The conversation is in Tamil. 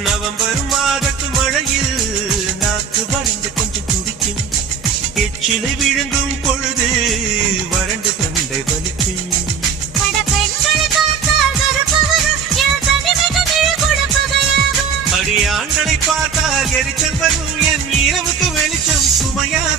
நவம்பர் மாதத்து மழையில் நாக்கு வறண்டு கொஞ்சம் துடிக்கும். எச்சிலை விழுங்கும் பொழுது வறண்டு தொண்டை வலிக்கும். அடியாண்களை பார்த்தால் எரிச்சல் வரும். என் இரவுக்கு வெளிச்சம் சுமையா